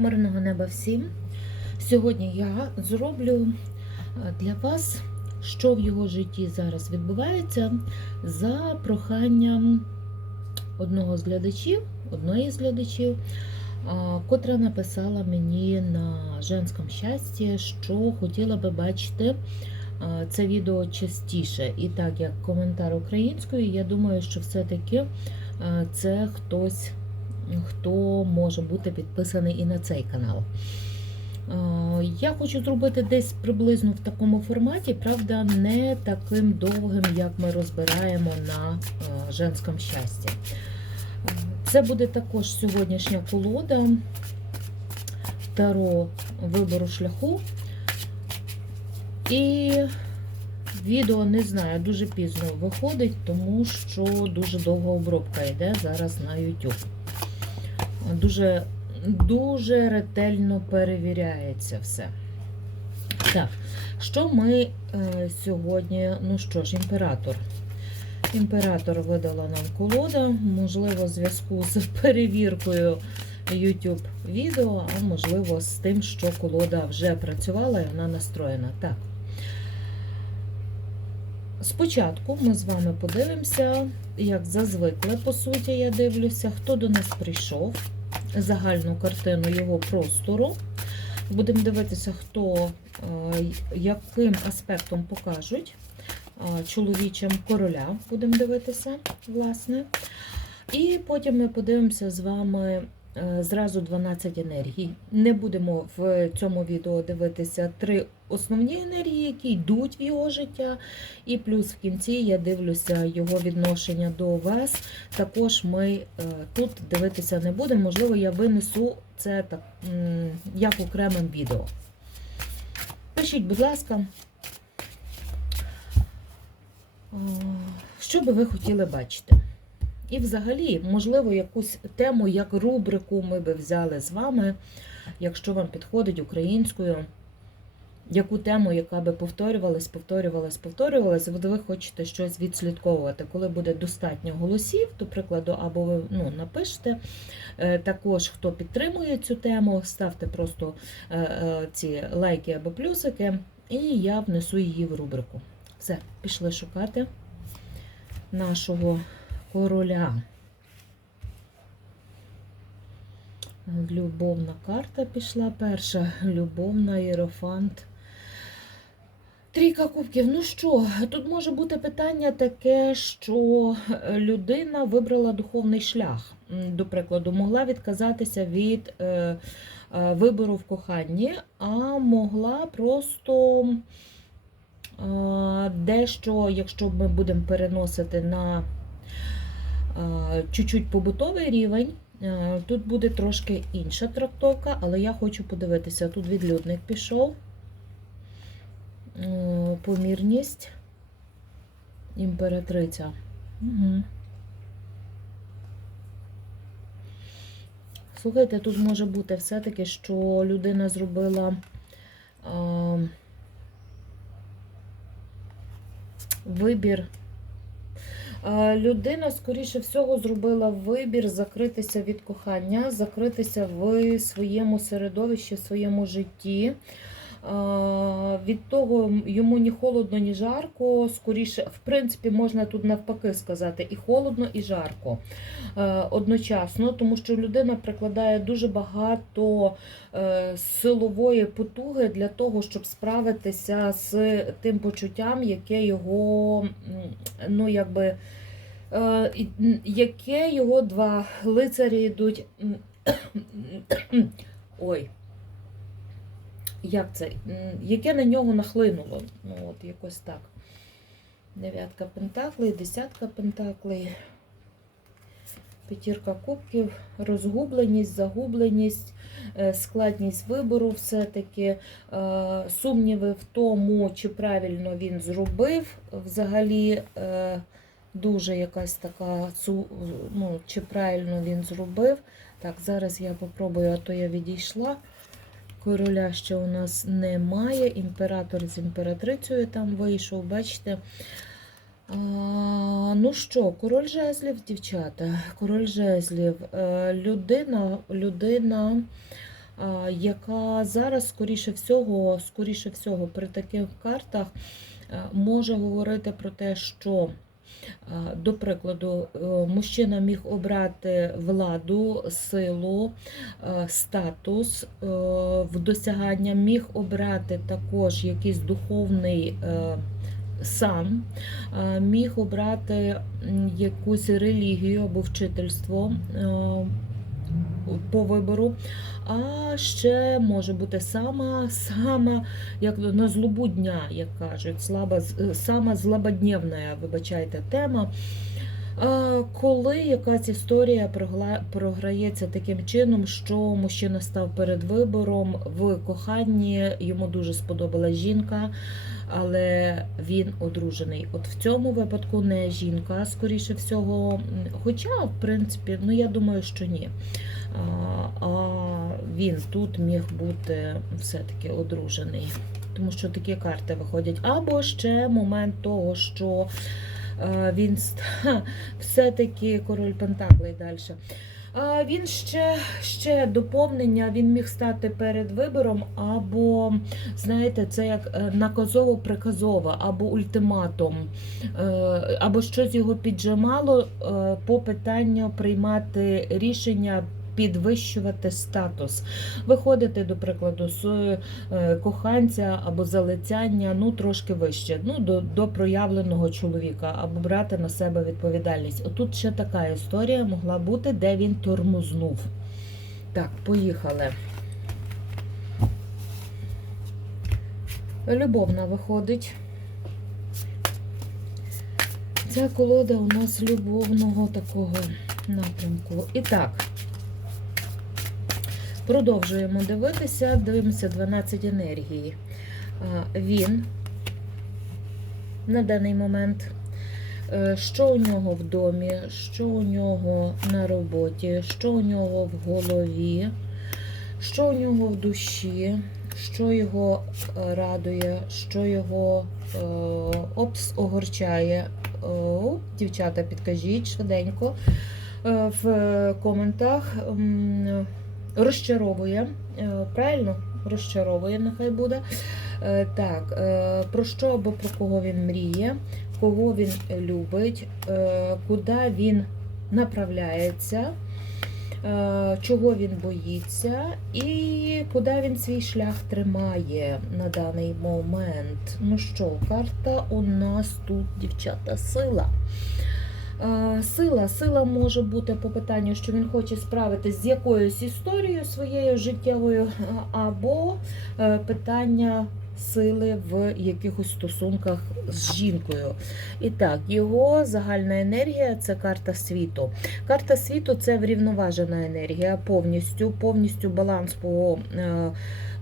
Мирного неба всім. Сьогодні я зроблю е, для вас, що в його житті зараз відбувається, за проханням одного з глядачів, одної з глядачів, е, котра написала мені на женському щасті, що хотіла би бачити е, це відео частіше. І так як коментар українською, я думаю, що все-таки це хтось хто може бути підписаний і на цей канал. Е, Я хочу зробити десь приблизно в такому форматі, правда, не таким довгим, як ми розбираємо на е, женському щасті. Це буде також сьогоднішня колода Таро вибору шляху. І відео не знаю, дуже пізно виходить, тому що дуже довга обробка йде зараз на YouTube дуже, дуже ретельно перевіряється все. Так, що ми е, сьогодні, ну що ж, імператор. Імператор видала нам колода, можливо, в зв'язку з перевіркою YouTube відео, а можливо, з тим, що колода вже працювала і вона настроєна. Так. Спочатку ми з вами подивимося, як зазвикли, по суті, я дивлюся, хто до нас прийшов, загальну картину його простору. Будемо дивитися, хто е, яким аспектом покажуть е, чоловічим короля. Будемо дивитися, власне. І потім ми подивимося з вами е, зразу 12 енергій. Не будемо в цьому відео дивитися три основні енергії, які йдуть в його життя. І плюс в кінці я дивлюся його відношення до вас. Також ми е, тут дивитися не будемо. Можливо, я винесу це так, як окремим відео. Пишіть, будь ласка, що би ви хотіли бачити? І взагалі, можливо, якусь тему, як рубрику ми би взяли з вами, якщо вам підходить українською, яку тему, яка би повторювалась, повторювалась, повторювалась, от ви хочете щось відслідковувати. Коли буде достатньо голосів, до прикладу, або ви ну, напишете. Е, Також, хто підтримує цю тему, ставте просто е, е, ці лайки або плюсики, і я внесу її в рубрику. Все, пішли шукати нашого короля. Любовна карта пішла перша. Любовна іерофант. Трійка кубків. Ну що, тут може бути питання таке, що людина вибрала духовний шлях. До прикладу, могла відказатися від е, е, вибору в коханні, а могла просто е, дещо, якщо ми будемо переносити на е, чуть-чуть побутовий рівень, е, тут буде трошки інша трактовка, але я хочу подивитися. Тут відлюдник пішов. Е, помірність, імператриця. Угу. Слухайте, тут може бути все-таки, що людина зробила е, вибір. Людина, скоріше всього, зробила вибір закритися від кохання, закритися в своєму середовищі, в своєму житті. Від того йому ні холодно, ні жарко. Скоріше, в принципі, можна тут навпаки сказати, і холодно, і жарко е, одночасно, тому що людина прикладає дуже багато е, силової потуги для того, щоб справитися з тим почуттям, яке його, ну, якби, е, яке його два лицарі йдуть. Ой як це, яке на нього нахлинуло. Ну, от якось так. Дев'ятка пентаклей, десятка пентаклей, п'ятірка кубків, розгубленість, загубленість, е, складність вибору все-таки, е, сумніви в тому, чи правильно він зробив. Взагалі е, дуже якась така, ну, чи правильно він зробив. Так, зараз я попробую, а то я відійшла. Короля ще у нас немає. Імператор з імператрицею там вийшов, бачите. А, ну що, король жезлів, дівчата, король жезлів. Е, людина, людина яка зараз, скоріше всього, скоріше всього, при таких картах е, може говорити про те, що, до прикладу, е, мужчина міг обрати владу, силу, е, статус е, в досягання, міг обрати також якийсь духовний сам, е, міг обрати якусь релігію або вчительство. По вибору, а ще може бути сама, сама як на злобу дня, як кажуть, слаба, сама злободневна, вибачайте, тема. Коли якась історія програється таким чином, що мужчина став перед вибором в коханні, йому дуже сподобалась жінка, але він одружений. От в цьому випадку не жінка, скоріше всього. Хоча, в принципі, ну я думаю, що ні. А, а він тут міг бути все-таки одружений. Тому що такі карти виходять. Або ще момент того, що е, він все-таки король Пентаклей далі. Він ще, ще доповнення, він міг стати перед вибором, або, знаєте, це як е, наказово-приказово, або ультиматум, е, або щось його піджимало е, по питанню приймати рішення. Підвищувати статус, виходити, до прикладу, з е, коханця або залицяння, ну трошки вище, ну до, до проявленого чоловіка, або брати на себе відповідальність. Отут ще така історія могла бути, де він тормознув. Так, поїхали. Любовна виходить. Ця колода у нас любовного такого напрямку. І так. Продовжуємо дивитися, дивимося 12 енергії. Він на даний момент, е, що у нього в домі, що у нього на роботі, що у нього в голові, що у нього в душі, що його е, радує, що його е, опс огорчає. О, дівчата, підкажіть швиденько в коментах. Розчаровує. Е, Правильно? Розчаровує, нехай буде. Е, Так, е, про що або про кого він мріє, кого він любить, куди він направляється, чого він боїться, і куди він свій шлях тримає на даний момент. Ну що, карта у нас тут, дівчата, сила. Е, Сила, сила може бути по питанню, що він хоче справитися з якоюсь історією своєю життєвою, е, або е, питання сили в якихось стосунках з жінкою. І так, його загальна енергія це карта світу. Карта світу це врівноважена енергія, повністю, повністю баланс по. е,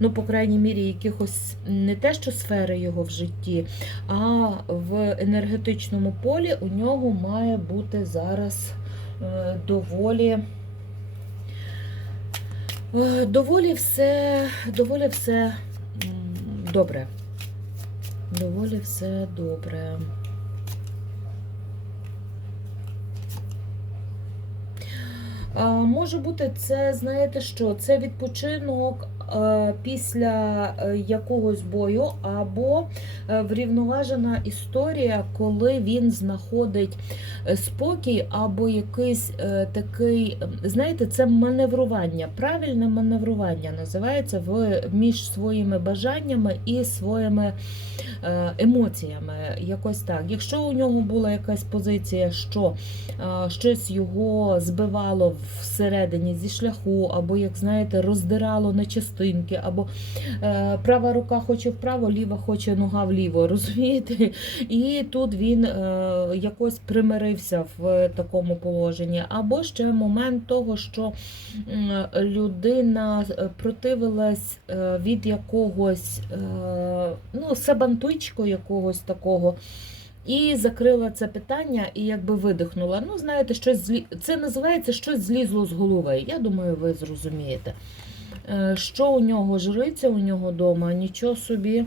Ну, по крайній мірі, якихось не те, що сфери його в житті, а в енергетичному полі у нього має бути зараз е, доволі. е, Доволі все, доволі все добре. Доволі все добре. Може бути, це, знаєте що, це відпочинок після е, якогось бою, або е, врівноважена історія, коли він знаходить е, спокій, або якийсь е, такий, е, знаєте, це маневрування, правильне маневрування називається в між своїми бажаннями і своїми е, емоціями. Якось так. Якщо у нього була якась позиція, що е, щось його збивало всередині зі шляху, або, як знаєте, роздирало на частинки, або е, права рука хоче вправо, ліва хоче нога вліво, розумієте? І тут він е, якось примирився в такому положенні. Або ще момент того, що людина е, противилась е, від якогось е, ну, сабантуйчко якогось такого. І закрила це питання і якби видихнула. Ну, знаєте, щось злі... це називається щось злізло з голови. Я думаю, ви зрозумієте. Е, Що у нього жриця, у нього вдома? Нічого собі.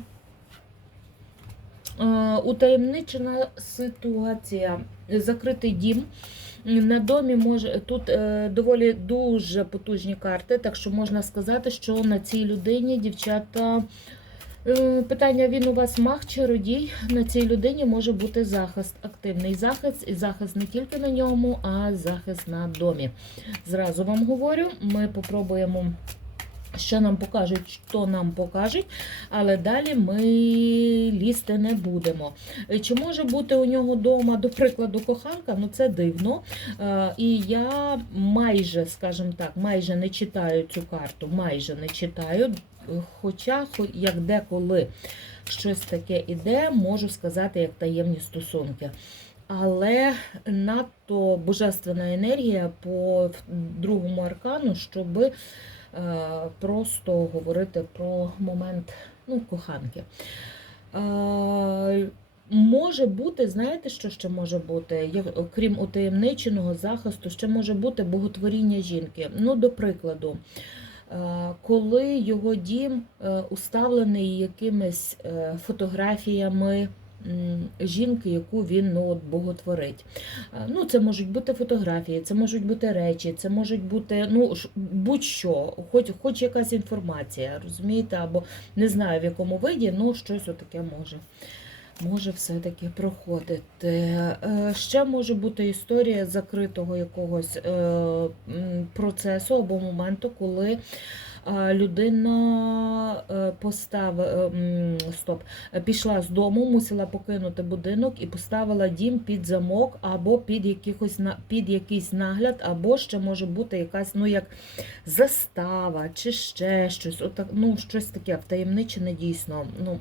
Е, Утаємничена ситуація. Закритий дім. На домі може тут е, доволі дуже потужні карти, так що можна сказати, що на цій людині дівчата. Е, Питання: він у вас маг чи родій? На цій людині може бути захист, активний захист, і захист не тільки на ньому, а захист на домі. Зразу вам говорю, ми попробуємо, що нам покажуть, що нам покажуть, але далі ми лізти не будемо. Е, Чи може бути у нього вдома, до прикладу, коханка? Ну це дивно. Е, І я майже, скажімо так, майже не читаю цю карту, майже не читаю. Хоча, як деколи щось таке іде, можу сказати, як таємні стосунки. Але надто божественна енергія по другому аркану, щоб е, просто говорити про момент ну, коханки. Е, Може бути, знаєте, що ще може бути, окрім утаємниченого захисту, ще може бути боготворіння жінки. Ну, до прикладу, коли його дім е, уставлений якимись е, фотографіями жінки, яку він ну, от, боготворить. Е, Ну, це можуть бути фотографії, це можуть бути речі, це можуть бути ну, будь-що, хоч, хоч якась інформація, розумієте, або не знаю в якому виді, ну щось отаке може. Може все-таки проходити. Е, Ще може бути історія закритого якогось е, процесу або моменту, коли е, людина постав, стоп, пішла з дому, мусила покинути будинок і поставила дім під замок або під, якихось, під якийсь нагляд, або ще може бути якась ну, як застава чи ще щось. Отак, ну, щось таке втаємничене дійсно. Ну,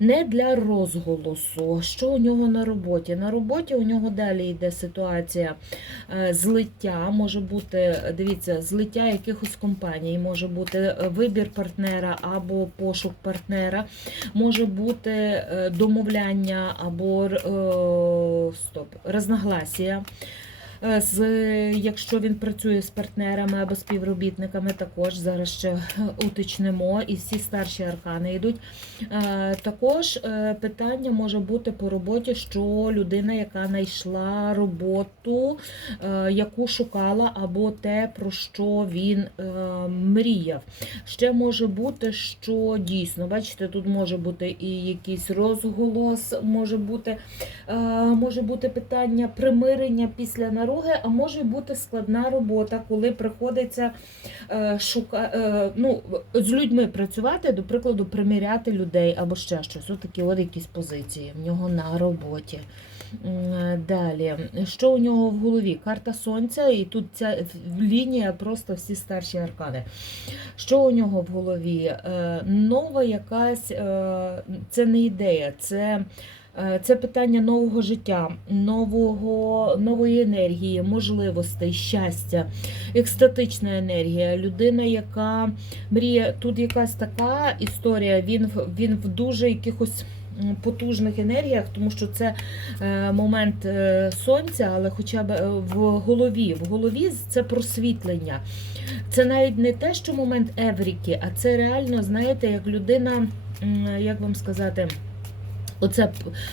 не для розголосу. Що у нього на роботі? На роботі у нього далі йде ситуація е, злиття, може бути, дивіться, злиття якихось компаній, може бути е, вибір партнера або пошук партнера, може бути е, домовляння або стоп, розногласія. Е, З, якщо він працює з партнерами або співробітниками, також зараз ще е, уточнимо, і всі старші аркани йдуть. Е, Також питання може бути по роботі, що людина, яка знайшла роботу, яку шукала, або те, про що він мріяв. Ще може бути, що дійсно, бачите, тут може бути і якийсь розголос, може бути, може бути питання примирення після наруги, а може бути складна робота, коли приходиться е, шука, е, ну, з людьми працювати, до прикладу, приміряти людей або ще щось. Ось такі от якісь позиції в нього на роботі. Далі, що у нього в голові? Карта сонця, і тут ця лінія просто всі старші аркани. Що у нього в голові? Е, Нова якась, е, це не ідея, це. Е, Це питання нового життя, нового, нової енергії, можливостей, щастя, екстатична енергія. Людина, яка мріє, тут якась така історія, він, він в дуже якихось потужних енергіях, тому що це е, момент е, сонця, але хоча б в голові. В голові це просвітлення. Це навіть не те, що момент евріки, а це реально, знаєте, як людина, як вам сказати, Оце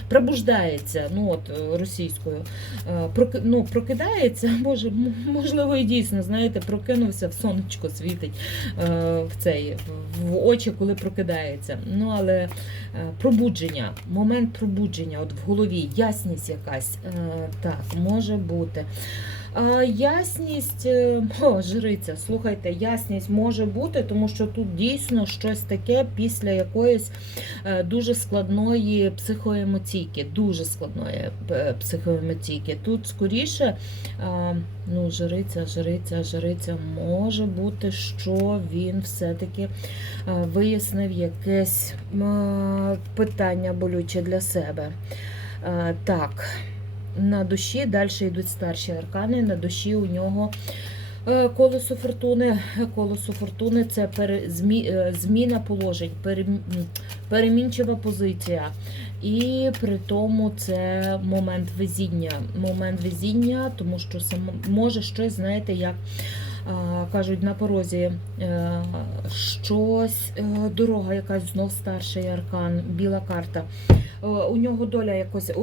пробуждається, ну от е, російською, е, ну, прокидається, може, можливо, і дійсно, знаєте, прокинувся в сонечко світить е, в цей в- очі, коли прокидається. Ну, але пробудження, момент пробудження, от в голові, ясність якась, так, може бути. Ясність, е, о, жриця, слухайте, ясність може бути, тому що тут дійсно щось таке після якоїсь е, дуже складної психоемоційки, дуже складної е, психоемоційки. Тут скоріше, ну, жриця, жриця, жриця, може бути, що він все-таки вияснив якесь питання болюче для себе. Так. На душі далі йдуть старші аркани. На душі у нього е, колесо фортуни. Колесо фортуни це е, зміна положень, перем- перемінчива позиція. І при тому це момент везіння. Момент везіння, тому що може щось, знаєте, як кажуть, на порозі е, щось, е, дорога якась знов старший аркан, біла карта. Е, У нього доля якось, у,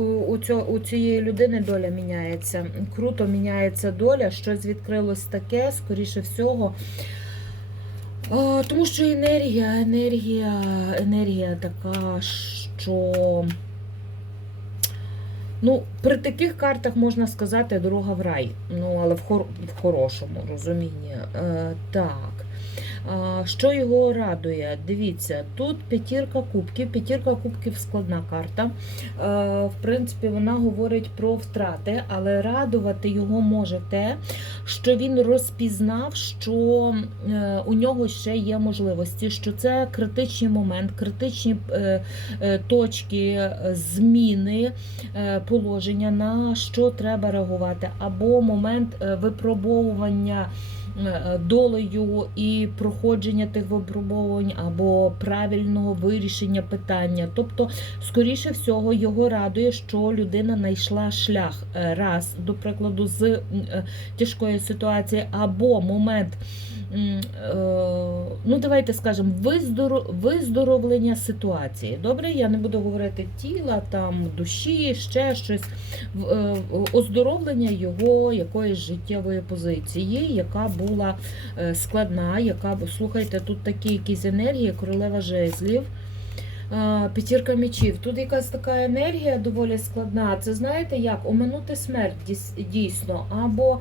у, цієї людини доля міняється. Круто міняється доля, щось відкрилось таке, скоріше всього. Е, Тому що енергія, енергія, енергія така, що. Ну, при таких картах можна сказати дорога в рай. Ну, але в, хор... в хорошому розумінні. Е, так. Що його радує? Дивіться, тут п'ятірка кубків. П'ятірка кубків складна карта. В принципі, вона говорить про втрати, але радувати його може те, що він розпізнав, що е, у нього ще є можливості, що це критичний момент, критичні е, е, точки зміни положення, на що треба реагувати, або момент випробовування долею і проходження тих випробовувань, або правильного вирішення питання. Тобто, скоріше всього, його радує, що людина знайшла шлях е, раз, до прикладу, з е, тяжкої ситуації, або момент. Е, Ну, давайте скажемо, виздоро- виздоровлення ситуації. Добре, я не буду говорити тіла, там душі, ще щось. Е, Оздоровлення його якоїсь життєвої позиції, яка була е, складна, яка слухайте, тут такі якісь енергії, королева жезлів. П'ятірка мечів. Тут якась така енергія доволі складна. Це знаєте як? Оминути смерть дійсно. Або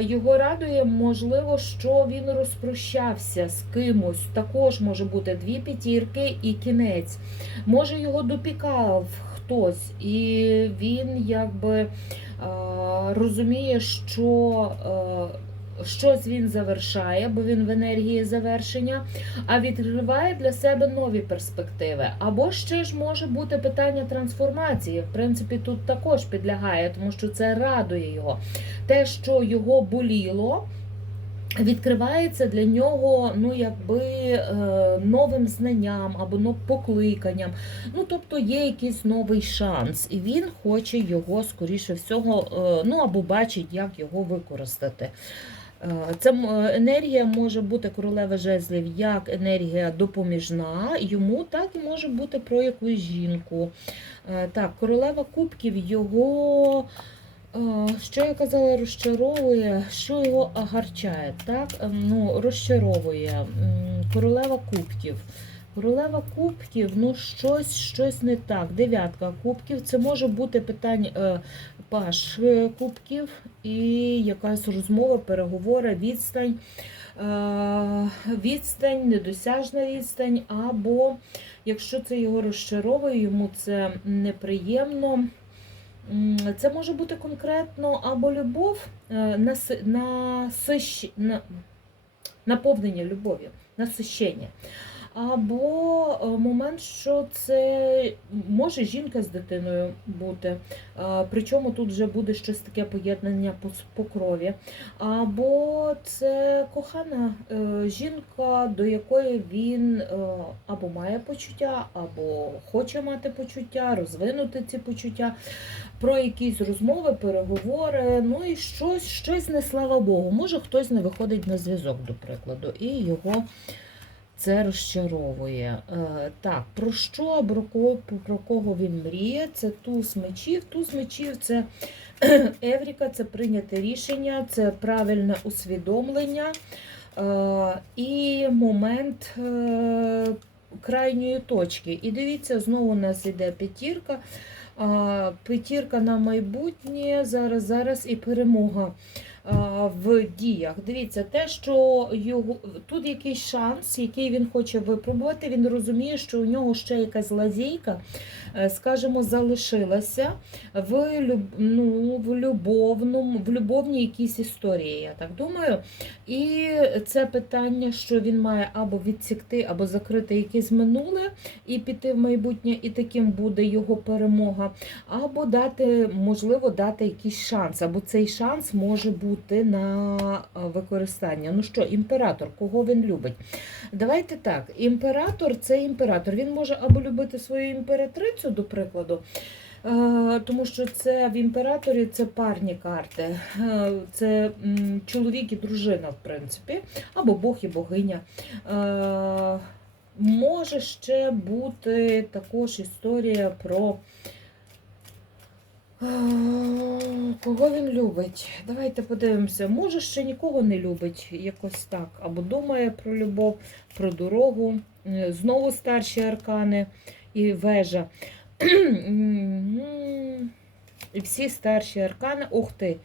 його радує, можливо, що він розпрощався з кимось. Також може бути дві п'ятірки і кінець. Може, його допікав хтось, і він якби е, розуміє, що. Щось він завершає, бо він в енергії завершення, а відкриває для себе нові перспективи. Або ще ж може бути питання трансформації. В принципі, тут також підлягає, тому що це радує його. Те, що його боліло, відкривається для нього ну, якби, е, новим знанням або ну, покликанням. Ну, тобто є якийсь новий шанс, і він хоче його, скоріше всього, е, ну або бачить, як його використати. Е, Ця е, енергія може бути королева жезлів як енергія допоміжна йому, так і може бути про якусь жінку. Е, Так, королева кубків його. Що я казала, розчаровує, що його агарчає, так? Ем, Ну, розчаровує. Королева кубків. Королева кубків, ну щось, щось не так. Дев'ятка кубків. Це може бути питання е, паш е, кубків і якась розмова, переговори, відстань, е, відстань, недосяжна відстань, або якщо це його розчаровує, йому це неприємно. Це може бути конкретно або любов, е, наси- насищ- на, наповнення любов'ю, насищення. Або е, момент, що це може жінка з дитиною бути, е, причому тут вже буде щось таке поєднання по, крові. Або це кохана е, жінка, до якої він або має почуття, або хоче мати почуття, розвинути ці почуття, про якісь розмови, переговори. Ну і щось, щось не слава Богу. Може хтось не виходить на зв'язок, до прикладу, і його це розчаровує. Е, Так, про що, про кого, про кого він мріє? Це туз мечів. Туз мечів це Евріка, це прийняте рішення, це правильне усвідомлення е, і момент е, крайньої точки. І дивіться, знову у нас йде п'ятірка. П'ятірка на майбутнє, зараз, зараз і перемога в діях. Дивіться, те, що його тут якийсь шанс, який він хоче випробувати. Він розуміє, що у нього ще якась лазейка, е, скажімо, залишилася в, ну, в любовному, в любовній якійсь історії, я так думаю. І це питання, що він має або відсікти, або закрити якесь минуле і піти в майбутнє, і таким буде його перемога, або дати, можливо, дати якийсь шанс, або цей шанс може бути на використання. Ну що, імператор, кого він любить? Давайте так, імператор це імператор. Він може або любити свою імператрицю, до прикладу. Е, Тому що це в імператорі це парні карти. Е, Це чоловік і дружина, в принципі, або Бог і богиня. Е, Може ще бути також історія про кого він любить. Давайте подивимося. Може, ще нікого не любить, якось так. Або думає про любов, про дорогу. Знову старші аркани і вежа. І всі старші аркани, ух ти,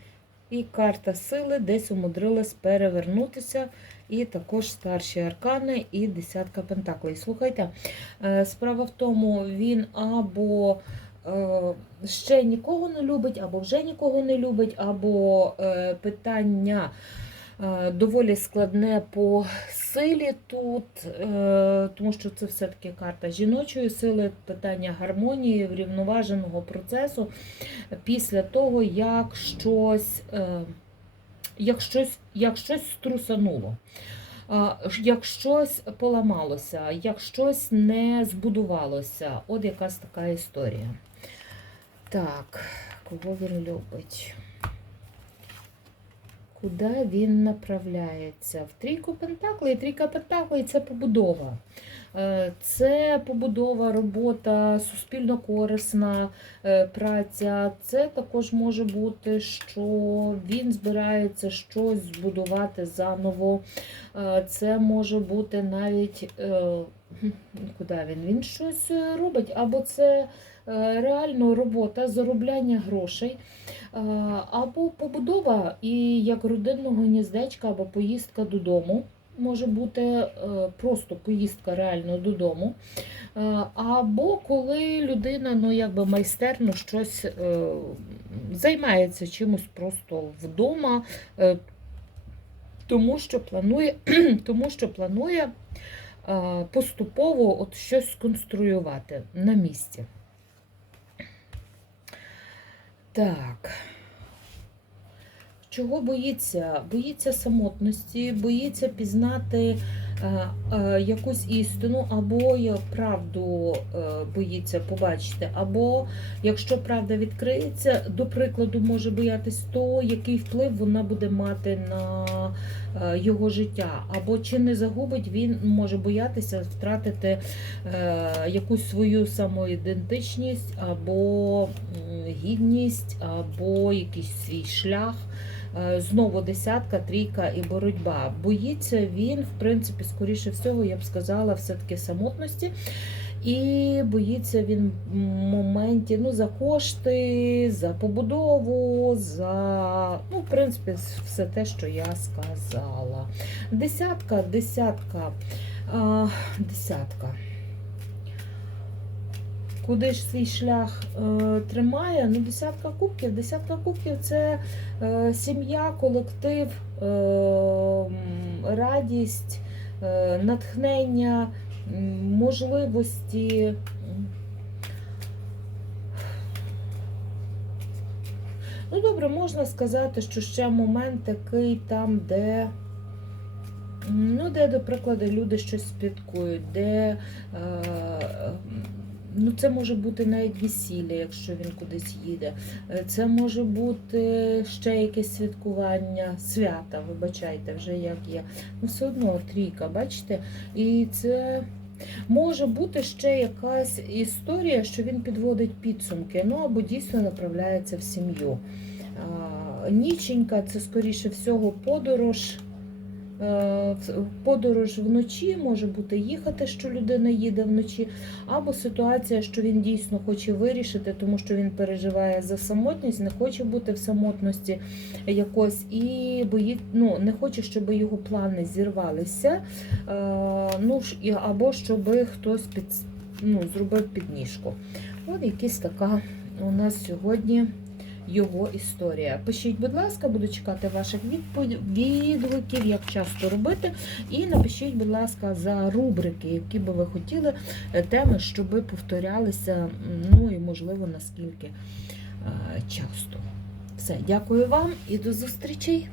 і карта сили десь умудрилась перевернутися. І також старші аркани і десятка пентаклей. Слухайте, е, справа в тому, він або е, ще нікого не любить, або вже нікого не любить, або е, питання доволі складне по силі тут, е, тому що це все-таки карта жіночої сили, питання гармонії, врівноваженого процесу після того, як щось, е, як щось, як щось струсануло. Як щось поламалося, як щось не збудувалося. От якась така історія. Так, кого він любить? Куди він направляється? В трійку Пентаклей. Трійка Пентаклей це побудова. Е, Це побудова, робота, суспільно корисна е, праця. Це також може бути, що він збирається щось збудувати заново. Е, Це може бути навіть куди він? Він щось робить, або це реально робота, заробляння грошей, або побудова і як родинного гніздечка, або поїздка додому. Може бути е, просто поїздка реально додому. Е, Або коли людина ну, якби майстерно щось е, займається чимось просто вдома, е, тому що планує, тому що планує е, поступово от щось сконструювати на місці. Так. Чого боїться? Боїться самотності, боїться пізнати якусь істину, або правду е, боїться побачити, або якщо правда відкриється, до прикладу, може боятись то, який вплив вона буде мати на е, його життя, або чи не загубить він може боятися втратити е, якусь свою самоідентичність, або гідність, або якийсь свій шлях. Е, Знову десятка, трійка і боротьба. Боїться він, в принципі, скоріше всього, я б сказала, все-таки самотності. І боїться він в моменті ну, за кошти, за побудову, за, ну, в принципі, все те, що я сказала. Десятка, десятка, а, десятка. Куди ж свій шлях е, тримає? Ну, десятка кубків. Десятка кубків це е, сім'я, колектив, е, радість, е, натхнення, можливості. Ну, добре, можна сказати, що ще момент такий там, де. Ну, де, до прикладу, люди щось спідкують, де е, ну, це може бути навіть весілля, якщо він кудись їде. Е, Це може бути ще якесь святкування, свята, вибачайте, вже як є. Ну, все одно трійка, бачите? І це може бути ще якась історія, що він підводить підсумки, ну або дійсно направляється в сім'ю. Ніченька це, скоріше всього, подорож. Е, Подорож вночі може бути їхати, що людина їде вночі, або ситуація, що він дійсно хоче вирішити, тому що він переживає за самотність, не хоче бути в самотності якось і боїть, ну, не хоче, щоб його плани зірвалися, е, ну, або щоб хтось під, ну, зробив підніжку. От якась така у нас сьогодні його історія. Пишіть, будь ласка, буду чекати ваших відгуків, як часто робити. І напишіть, будь ласка, за рубрики, які би ви хотіли, е, теми, щоб повторялися, ну і можливо наскільки е, часто. Все, дякую вам і до зустрічей!